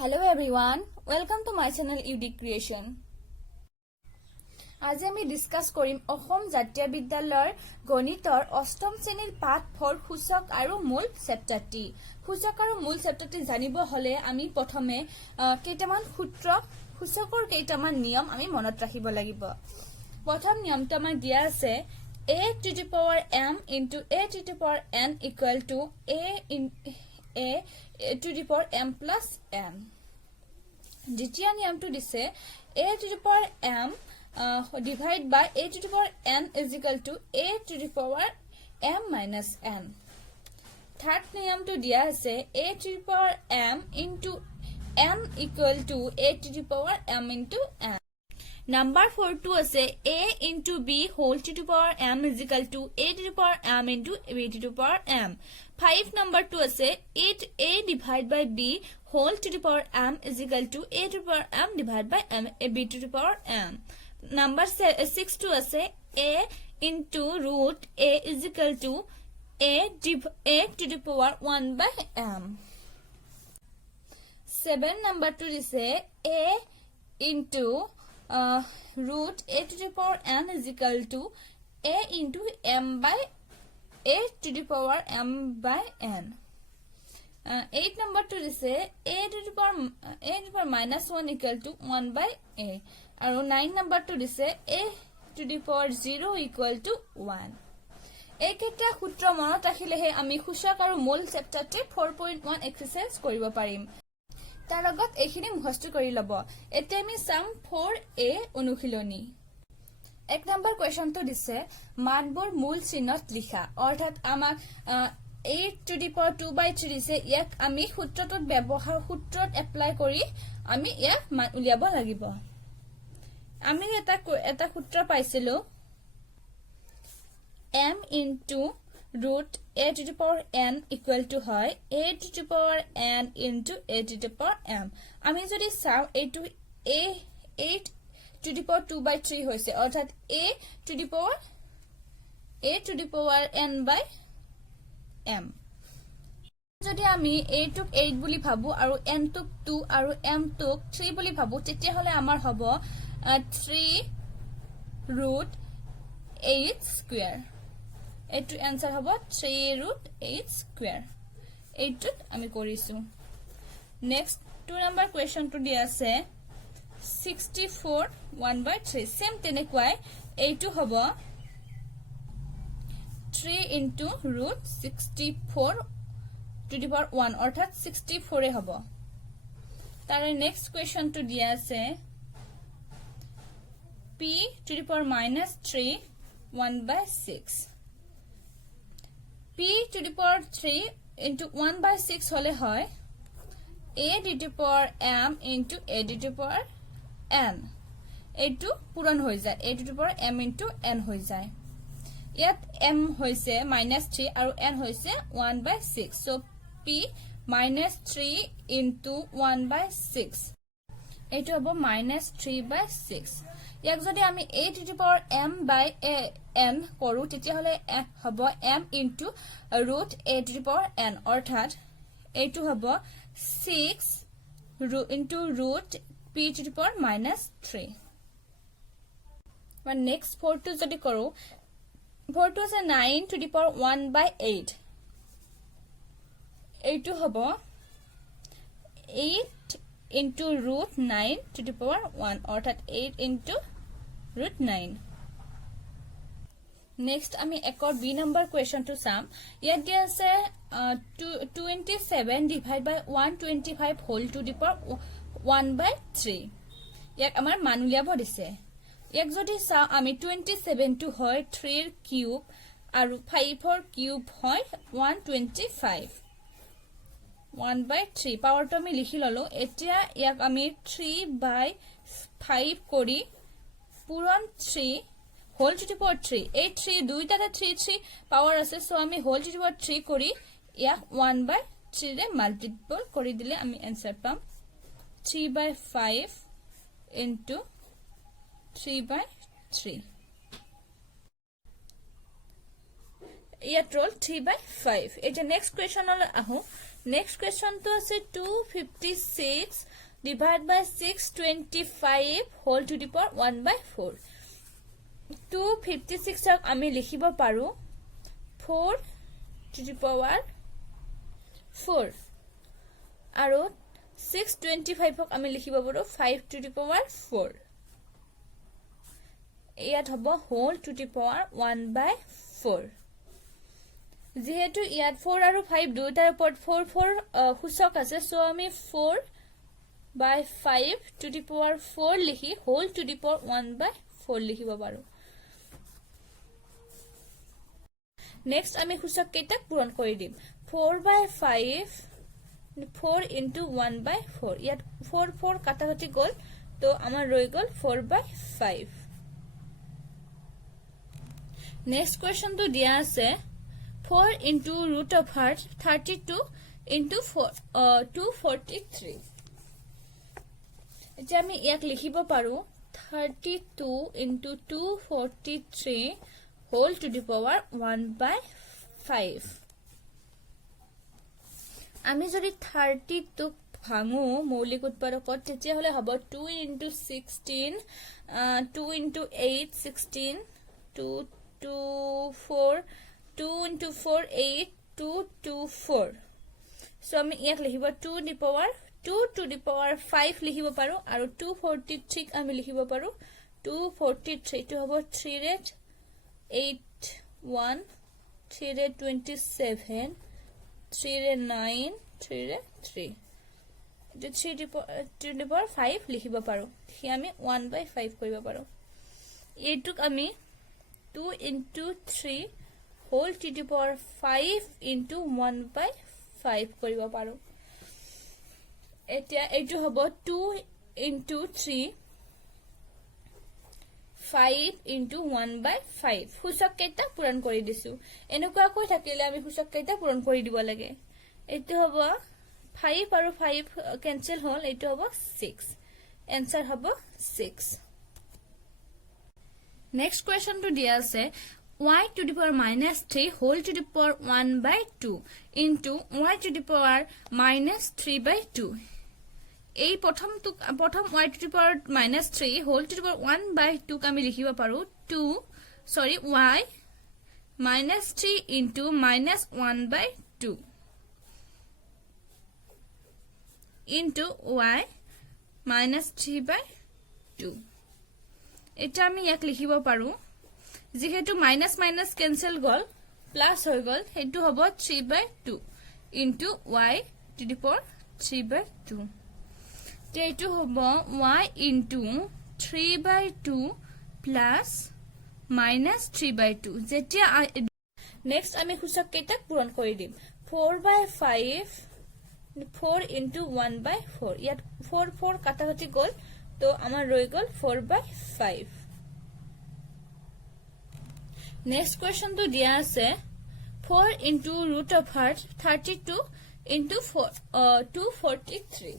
Hello everyone, welcome to my channel UD Creation. আজি আমি discuss কৰিম অসম জাতীয় বিদ্যালয়ৰ গণিতৰ অষ্টম শ্ৰেণীৰ পাঠ 4 সূচক আৰু মূল চেপ্টাৰটি। সূচক আৰু মূল চেপ্টাৰটি জানিব হলে আমি প্ৰথমে কেইটামান সূত্ৰ সূচকৰ কেইটামান নিয়ম আমি মনত ৰাখিব লাগিব। প্ৰথম নিয়মটো আমাৰ দিয়া আছে a to the power m into a to the power n equal to a to the power m plus n. দ্বিতীয় নিয়মটো দিছে a to the power m divide by a to the power n is equal to a to the power m minus n. Third নিয়মটো দিয়া আছে a to the power m into n equal to a to the power m into n. Number 4 to আছে a into b whole to the power m is equal to a to the power m into b to the power m. 5 number 2 আছে a divided by b whole to the power m is equal to a to the power m divided by m b to the power m. Number 6 to আছে a into root a is equal to a to the power 1 by m. 7 number 2 is a into root a to the power n is equal to a into m by a to the power m by n. 8 number 2 is a to the power minus 1 equal to 1 by a. And 9 number 2 is a to the power 0 equal to 1. এইকেইটা সূত্ৰ মনত ৰাখিলেহে আমি সূচক আৰু মূল চেপ্টাৰটি 4.1 exercise কৰিব পাৰিম। তাৰ লগত এইখিনি মুখস্থ কৰি লব। এতিয়া আমি সাম 4a অনুশীলনী। 1 নম্বৰ কোৱেশ্চনটো দিছে মানবোৰ মূল চিহ্নত লিখা। অৰ্থাৎ আমাক 8 to the power 2 by 3 দিছে। ইয়াক আমি সূত্ৰটোত ব্যৱহাৰ সূত্ৰত এপ্লাই কৰি আমি ইয়াক মান উলিয়াব লাগিব। আমি এটা সূত্ৰ পাইছিলো m into root a to the power n equal to হয় a to the power n into a to the power m. আমি যদি চাও এইটো a 8 to the power 2 by 3 হৈছে। অৰ্থাৎ a to the power n by m. যদি আমি a টুক 8 বুলি ভাবো আৰু n টুক 2 আৰু m টুক 3 বুলি ভাবো তেতিয়া হলে আমাৰ হ'ব 3 root 8 square. এইটো आंसर হ'ব 3 root 8 square. এইটো আমি কৰিছো। নেক্সট 2 নম্বৰ কোৱেশ্চনটো দিয়া আছে 64 1 by 3 সেম তেনেকুৱাই এইটো হ'ব 3 into root 64 to the power 1 অৰ্থাৎ 64 এ হ'ব। তাৰে নেক্সট কোৱেশ্চনটো দিয়া আছে p to the power minus 3 1 by 6. p to the power 3 into 1 by 6 হলে হয় a to the power m into a to the power n. এইটো পূৰণ হৈ যায় a to the power m into n হৈ যায়। ইয়াত m হৈছে -3 আৰু n হৈছে 1 by 6. So p -3 into 1 by 6. এইটো হ'ব -3 by 6. ইয়াক যদি আমি a to the power m by n কৰো তেতিয়া হলে হ'ব m into root a to the power n অৰ্থাৎ এইটো হ'ব 6 into root p to the power -3. বা নেক্সট 4 টো যদি কৰো 4 to is 9 to the power 1 by 8. এইটো হ'ব 8 into root 9 to the power 1 অৰ্থাৎ 8 into root 9. নেক্সট আমি একৰ বি নম্বৰ কোৱেশ্চনটো চাম। ইয়াত দিয়া আছে 27 divided by 125 whole to the power 1 by 3. ইয়াক আমাৰ মান উলিয়াব দিছে। ইয়াক যদি চাও আমি 27 টো হয় 3 এর কিউব আৰু 5 এৰ কিউব হয় 125 1 by 3 পাওয়াৰটো আমি লিখি ললো। এতিয়া ইয়াক আমি 3 by 5 কৰি পূৰণ 3 whole to the power 3 এই 3 দুইটাতে 3 পাওয়াৰ আছে। সো আমি whole to the power 3 কৰি ইয়াক 1 by 3 ৰে মাল্টিপল কৰি দিলে আমি आंसर পাম 3 by 5 into 3 by 3. ইয়াত roll 3 by 5. এটা নেক্সট কোৱেশ্চনলৈ আহো নেক্সট কুৱেশ্যনটো আছে 256 divide by 625 whole to the power 1/4 256 আমি লিখিব পাৰো 4 to the power 4 আৰু 625 আমি লিখিব পাৰো 5 to the power 4 ইয়াত হ'ব হোল টু দি পাৱাৰ 1/4 যেহেতু ইয়াত 4 আৰু 5 দুটাৰ ওপৰত 4 4 সূচক আছে সো আমি 4/5 to the power 4 লিখি হোল টু দি পাৱাৰ 1/4 লিখিব পাৰো নেক্সট আমি সূচক কেইটাক পূৰণ কৰি দিম 4/5 4 into 1/4 ইয়াত 4 4 কাটাকাটি গল তো আমাৰ ৰৈ গল 4/5 নেক্সট কোৱেশ্চন তো দিয়া আছে 4 into root of 32 into 243 এতিয়া আমি ইয়াক লিখিব পাৰো 32 into 243 whole to the power 1/5 আমি যদি 30 টো ভাঙো মৌলিক উৎপাদকত তেতিয়া হলে হ'ব 2 into 16 2 into 8 16 2 2 4 2 into 4 8 2 2 4 so আমি ইয়াক লিখিব 2 the power 2 to the power 5 লিখিব পাৰো আৰু 243 আমি লিখিব পাৰো 243 টো হ'ব 3 ৰে 8 1 3 रे 27 3 रे 9 3 रे 3 जो 3 to the power 5 লিখিব পাৰো হি আমি 1/5 কৰিব পাৰো এটুক আমি 2 into 3 whole to the power 5 into 1/5 কৰিব পাৰো এতিয়া এটো হ'ব 2 into 3 5 into 1/5 সূচক কেইটা পূৰণ কৰি দিছো এনেকুৱা কৈ থাকিলে আমি সূচক কেইটা পূৰণ কৰি দিব লাগে এটো হ'ব 5 আৰু 5 কেনসেল হল এটো হ'ব 6 आंसर হ'ব 6 নেক্সট কোৱেশ্চন তো দিয়া আছে y to the power -3 whole to the power 1/2 into y to the power -3/2 এই প্ৰথম y to the power -3 whole to the power 1/2 আমি লিখিব পাৰো 2 sorry y -3 into -1/2 into y -3/2 এটা আমি ইয়াক লিখিব পাৰো যেহেতু মাইনাস মাইনাস ক্যান্সেল গল প্লাস হৈ গল হেতু হ'ব 3/2 into y to the power 3/2 তেটো হ'ব y into 3/2 plus minus 3/2 যেতিয়া নেক্সট আমি সূচক কেইটাক পূৰণ কৰি দিম 4/5 4 into 1/4 ইয়াত 4 4 কাটাকাটি গল তো আমাৰ ৰৈ গল 4/5 নেক্সট কোৱেশ্চন তো দিয়া আছে 4 into root of 32 into 243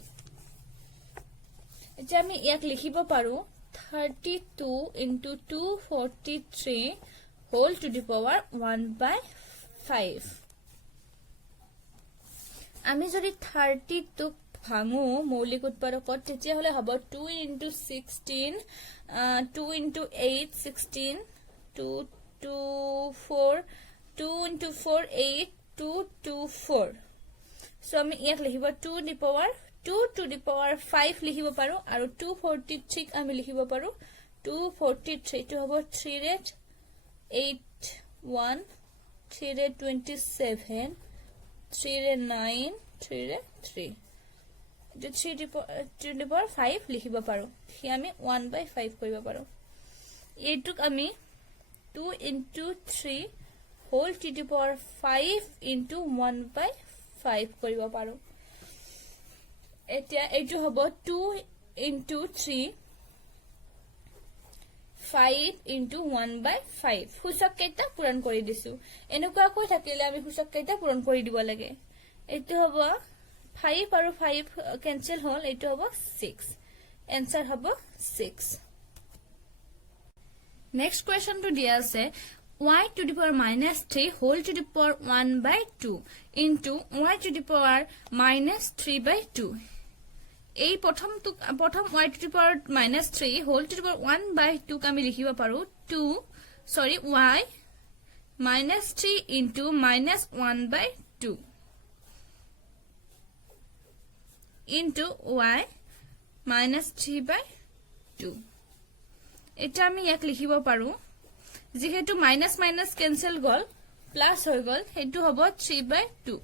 এতিয়া আমি ইয়াক লিখিব পাৰো 32 into 243 whole to the power 1/5 আমি যদি 30 টো ভাঙো মৌলিক উৎপাদকত তেতিয়া হলে হ'ব 2 into 16 2 into 8 16 2 2 4 2 into 4 8 2 2 4 so আমি ইয়াক লিখিব 2 the power 2 to the power 5 লিখিব পাৰো আৰু 243 আমি লিখিব পাৰো 243 টো হ'ব 3 ৰে 8 1 3 ৰে 27 3 रे 9 3 रे 3 जो 3 to the power 5 লিখিব পাৰো হি আমি 1/5 কৰিব পাৰো এটুক আমি 2 into 3 whole to the power 5 into 1/5 কৰিব পাৰো এতিয়া এটো হ'ব 2 into 3 5 into 1/5 সূচক কেইটা পূৰণ কৰি দিছো এনেকুৱা কৈ থাকিলে আমি সূচক কেইটা পূৰণ কৰি দিব লাগে এটো হ'ব 5 আৰু 5 ক্যান্সেল হল এটো হ'ব 6 आंसर হ'ব 6 নেক্সট কোৱেশ্চন তো দিয়া আছে y to the power minus 3 whole to the power 1 by 2 into y to the power minus 3 by 2. এই প্ৰথম y to the power minus 3 whole to the power 1 by 2 আমি লিখিব পাৰো y minus 3 into minus 1 by 2 into y minus 3 by 2. এটা আমি ইয়াক লিখিব পাৰো যেহেতু মাইনাস মাইনাস ক্যান্সেল গল প্লাস হৈ গল হেতু হ'ব 3 by 2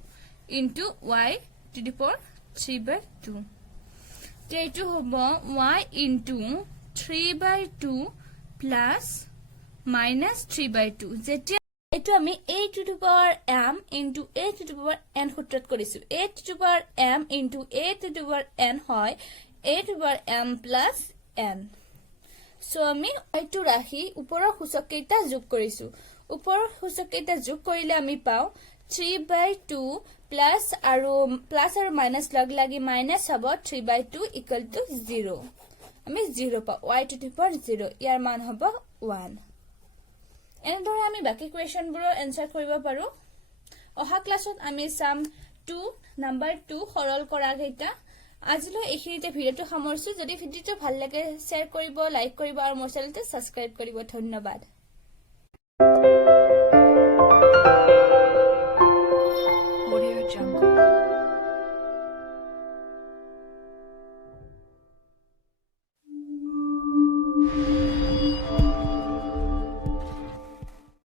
into y to the power 3 by 2. এইটো হ'ব y into 3 by 2 plus minus 3 by 2. যেতিয়া এইটো আমি a to the power m into a to the power n সূত্ৰত কৰিছো a to the power m into a to the power n হয় a to the power m plus n. So আমি এইটো ৰাখি ওপৰৰ সূচক কেইটা যোগ কৰিছো ওপৰৰ সূচক কেইটা যোগ কৰিলে আমি পাও 3 by 2 plus আৰু মাইনাস লগ লাগি মাইনাস হ'ব 3 by 2 equal to 0 আমি 0 পাও y to the power 0 ইয়াৰ মান হ'ব 1 এনেদৰে আমি বাকি কোৱেশ্চনবোৰৰ এনসাৰ কৰিব পাৰো অহা ক্লাছত আমি সাম 2 নাম্বাৰ 2 সৰল কৰা কেইটা আজিলৈ এইখিনিতে ভিডিওটো সামৰিছো যদি ভিডিওটো ভাল লাগে শেয়াৰ কৰিব লাইক কৰিব আৰু মোৰ চেনেলটো সাবস্ক্ৰাইব কৰিব ধন্যবাদ